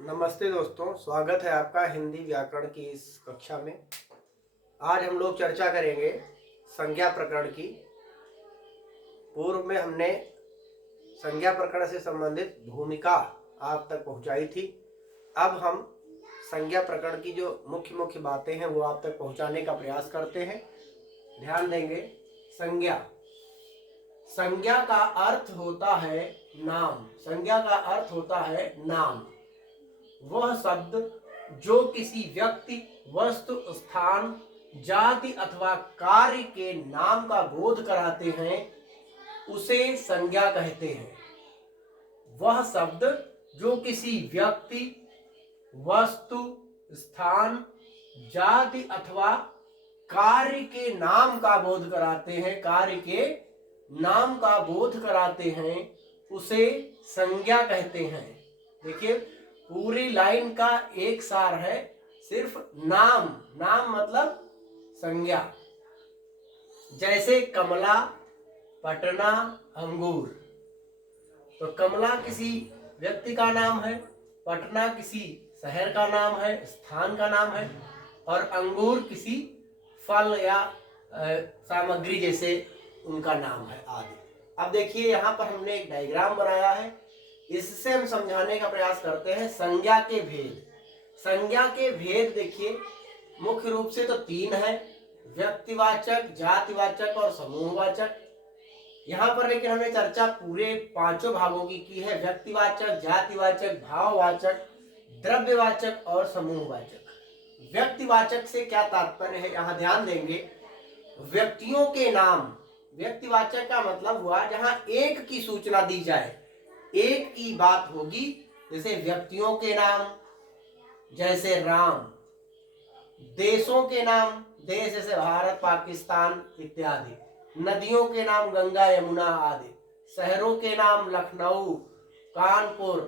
नमस्ते दोस्तों, स्वागत है आपका हिंदी व्याकरण की इस कक्षा में। आज हम लोग चर्चा करेंगे संज्ञा प्रकरण की। पूर्व में हमने संज्ञा प्रकरण से संबंधित भूमिका आप तक पहुंचाई थी। अब हम संज्ञा प्रकरण की जो मुख्य मुख्य बातें हैं वो आप तक पहुंचाने का प्रयास करते हैं। ध्यान देंगे। संज्ञा, संज्ञा का अर्थ होता है नाम। संज्ञा का अर्थ होता है नाम। वह शब्द जो किसी व्यक्ति, वस्तु, स्थान, जाति अथवा कार्य के नाम का बोध कराते हैं उसे संज्ञा कहते हैं। वह शब्द जो किसी व्यक्ति, वस्तु, स्थान, जाति अथवा कार्य के नाम का बोध कराते हैं, कार्य के नाम का बोध कराते हैं उसे संज्ञा कहते हैं। देखिए, पूरी लाइन का एक सार है, सिर्फ नाम। नाम मतलब संज्ञा। जैसे कमला, पटना, अंगूर। तो कमला किसी व्यक्ति का नाम है, पटना किसी शहर का नाम है, स्थान का नाम है, और अंगूर किसी फल या सामग्री जैसे उनका नाम है आदि। अब देखिए, यहाँ पर हमने एक डायग्राम बनाया है। इससे हम समझाने का प्रयास करते हैं संज्ञा के भेद। संज्ञा के भेद देखिए, मुख्य रूप से तो तीन है: व्यक्तिवाचक, जातिवाचक और समूहवाचक। यहाँ पर लेकिन हमने चर्चा पूरे पांचों भागों की है: व्यक्तिवाचक, जातिवाचक, भाववाचक, द्रव्यवाचक और समूहवाचक। व्यक्तिवाचक से क्या तात्पर्य है, यहाँ ध्यान देंगे। व्यक्तियों के नाम। व्यक्तिवाचक का मतलब हुआ जहां एक की सूचना दी जाए, एक की बात होगी। जैसे व्यक्तियों के नाम जैसे राम, देशों के नाम, देश जैसे भारत, पाकिस्तान इत्यादि, नदियों के नाम गंगा, यमुना आदि, शहरों के नाम लखनऊ, कानपुर,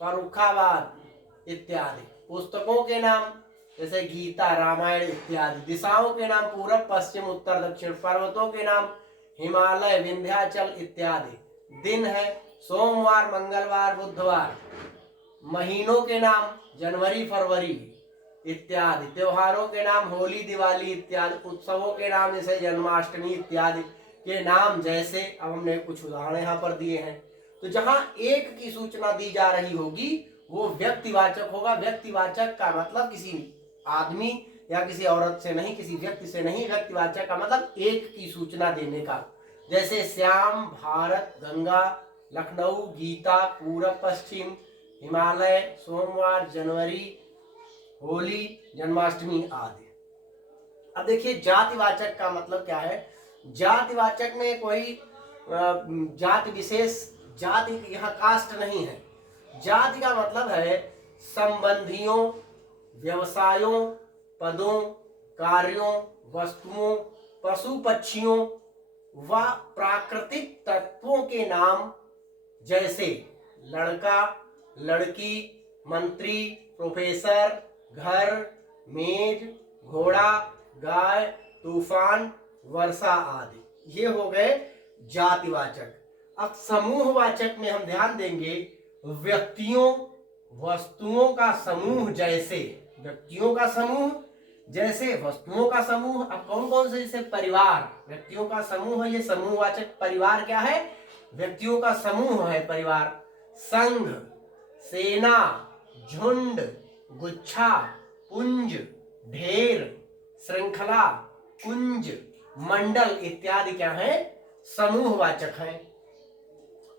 फर्रुखाबाद इत्यादि, पुस्तकों के नाम जैसे गीता, रामायण इत्यादि, दिशाओं के नाम पूरब, पश्चिम, उत्तर, दक्षिण, पर्वतों के नाम हिमालय, विंध्याचल इत्यादि, दिन है सोमवार, मंगलवार, बुधवार, महीनों के नाम जनवरी, फरवरी इत्यादि, त्योहारों के नाम होली, दिवाली इत्यादि, उत्सवों के नाम जैसे जन्माष्टमी इत्यादि के नाम। जैसे अब हमने कुछ उदाहरण यहाँ पर दिए हैं। तो जहां एक की सूचना दी जा रही होगी वो व्यक्तिवाचक होगा। व्यक्तिवाचक का मतलब किसी आदमी या किसी औरत से नहीं, किसी व्यक्ति से नहीं। व्यक्तिवाचक का मतलब एक की सूचना देने का। जैसे श्याम, भारत, गंगा, लखनऊ, गीता, पूरब, पश्चिम, हिमालय, सोमवार, जनवरी, होली, जन्माष्टमी आदि। अब देखिए, जातिवाचक का मतलब क्या है। जातिवाचक में कोई जाति विशेष, जाति यहाँ कास्ट नहीं है। जाति का मतलब है संबंधियों, व्यवसायों, पदों, कार्यों, वस्तुओं, पशु पक्षियों व प्राकृतिक तत्वों के नाम। जैसे लड़का, लड़की, मंत्री, प्रोफेसर, घर, मेज, घोड़ा, गाय, तूफान, वर्षा आदि। ये हो गए जातिवाचक। अब समूहवाचक में हम ध्यान देंगे। व्यक्तियों, वस्तुओं का समूह, जैसे व्यक्तियों का समूह, जैसे वस्तुओं का समूह। अब कौन कौन से, जैसे परिवार, व्यक्तियों का समूह है, ये समूहवाचक। परिवार क्या है, व्यक्तियों का समूह है परिवार। संघ, सेना, झुंड, गुच्छा, पुंज, ढेर, श्रृंखला, कुंज, मंडल इत्यादि क्या है, समूहवाचक है।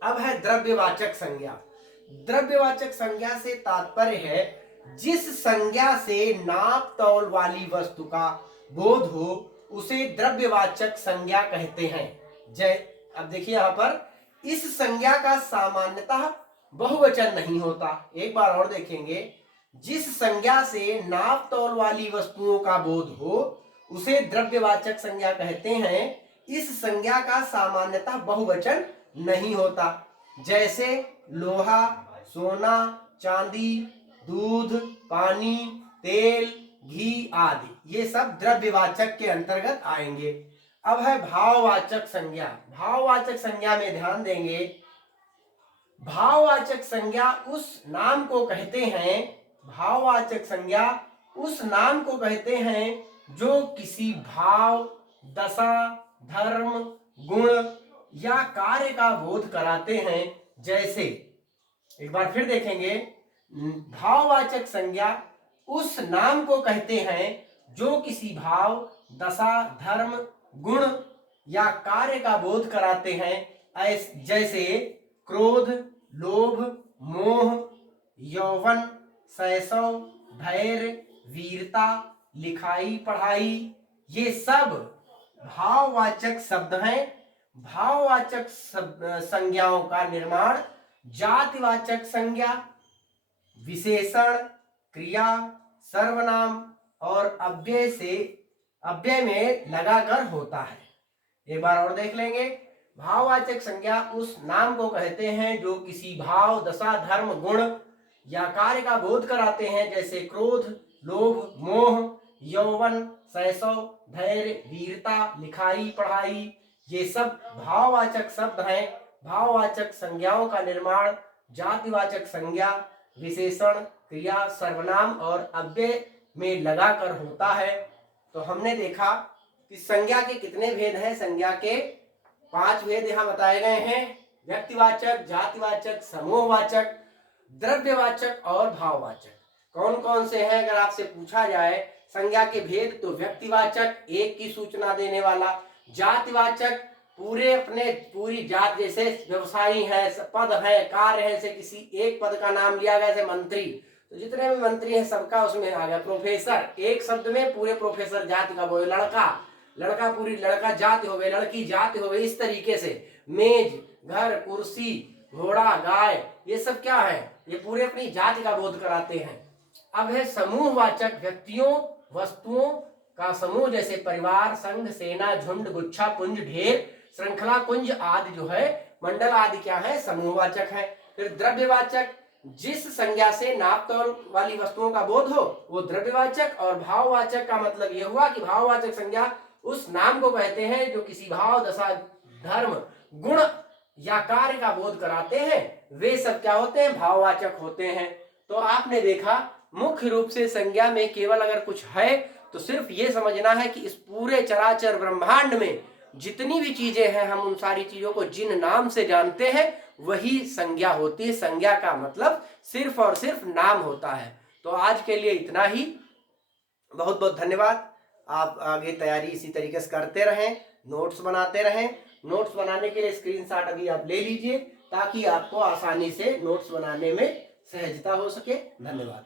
अब है द्रव्यवाचक संज्ञा। द्रव्यवाचक संज्ञा से तात्पर्य है जिस संज्ञा से नाप तौल वाली वस्तु का बोध हो उसे द्रव्यवाचक संज्ञा कहते हैं। अब देखिए, यहाँ पर इस संज्ञा का सामान्यतः बहुवचन नहीं होता। एक बार और देखेंगे। जिस संज्ञा से नाप तौल वाली वस्तुओं का बोध हो उसे द्रव्यवाचक संज्ञा कहते हैं। इस संज्ञा का सामान्यतः बहुवचन नहीं होता। जैसे लोहा, सोना, चांदी, दूध, पानी, तेल, घी आदि, ये सब द्रव्यवाचक के अंतर्गत आएंगे। अब है भाववाचक संज्ञा। भाववाचक संज्ञा में ध्यान देंगे। भाववाचक संज्ञा उस नाम को कहते हैं, भाववाचक संज्ञा उस नाम को कहते हैं जो किसी भाव, दशा, धर्म, गुण या कार्य का बोध कराते हैं। जैसे, एक बार फिर देखेंगे, भाववाचक संज्ञा उस नाम को कहते हैं जो किसी भाव, दशा, धर्म, गुण या कार्य का बोध कराते हैं। जैसे क्रोध, लोभ, मोह, यौवन, शैशव, धैर्य, वीरता, लिखाई पढ़ाई, ये सब भाववाचक शब्द हैं। भाववाचक संज्ञाओं का निर्माण जातिवाचक संज्ञा, विशेषण, क्रिया, सर्वनाम और अव्यय में लगाकर होता है। एक बार और देख लेंगे, भाववाचक संज्ञा उस नाम को कहते हैं जो किसी भाव, दशा, धर्म, गुण या कार्य का बोध कराते हैं। जैसे क्रोध, लोभ, मोह, यौवन, शैशव, धैर्य, वीरता, लिखाई पढ़ाई, ये सब भाववाचक शब्द हैं। भाववाचक संज्ञाओं का निर्माण जातिवाचक संज्ञा, विशेषण, क्रिया, सर्वनाम और अव्यय में लगाकर होता है। तो हमने देखा कि संज्ञा के कितने भेद हैं। संज्ञा के 5 भेद यहाँ बताए गए हैं, व्यक्तिवाचक, जातिवाचक, समूहवाचक, द्रव्यवाचक और भाववाचक। कौन कौन से हैं अगर आपसे पूछा जाए संज्ञा के भेद, तो व्यक्तिवाचक एक की सूचना देने वाला, जातिवाचक पूरी जात, जैसे व्यवसायी है, पद है, कार्य है, जैसे किसी एक पद का नाम लिया गया, जैसे मंत्री, तो जितने भी मंत्री हैं सबका उसमें आ गया। प्रोफेसर, एक शब्द में पूरे प्रोफेसर जाति का बोले। लड़का पूरी लड़का जाति हो गई, लड़की जाति हो गई। इस तरीके से मेज, घर, कुर्सी, घोड़ा, गाय, ये सब क्या है, ये पूरे अपनी जाति का बोध कराते हैं। अब है समूहवाचक, व्यक्तियों, वस्तुओं का समूह, जैसे परिवार, संघ, सेना, झुंड, गुच्छा, पुंज, ढेर, श्रृंखला, कुंज आदि जो है, मंडल आदि क्या है, समूहवाचक है। फिर द्रव्यवाचक, जिस संज्ञा से नाप तौल वाली वस्तुओं का बोध हो वो द्रव्यवाचक। और भाववाचक का मतलब यह हुआ कि भाववाचक संज्ञा उस नाम को कहते हैं जो किसी भाव, दशा, धर्म, गुण या कार्य का बोध कराते हैं। वे सब क्या होते हैं, भाववाचक होते हैं। तो आपने देखा मुख्य रूप से संज्ञा में केवल अगर कुछ है तो सिर्फ ये समझना है कि इस पूरे चराचर ब्रह्मांड में जितनी भी चीजें हैं, हम उन सारी चीजों को जिन नाम से जानते हैं वही संज्ञा होती है। संज्ञा का मतलब सिर्फ और सिर्फ नाम होता है। तो आज के लिए इतना ही। बहुत बहुत धन्यवाद। आप आगे तैयारी इसी तरीके से करते रहें, नोट्स बनाते रहें। नोट्स बनाने के लिए स्क्रीनशॉट अभी आप ले लीजिए ताकि आपको आसानी से नोट्स बनाने में सहजता हो सके। धन्यवाद।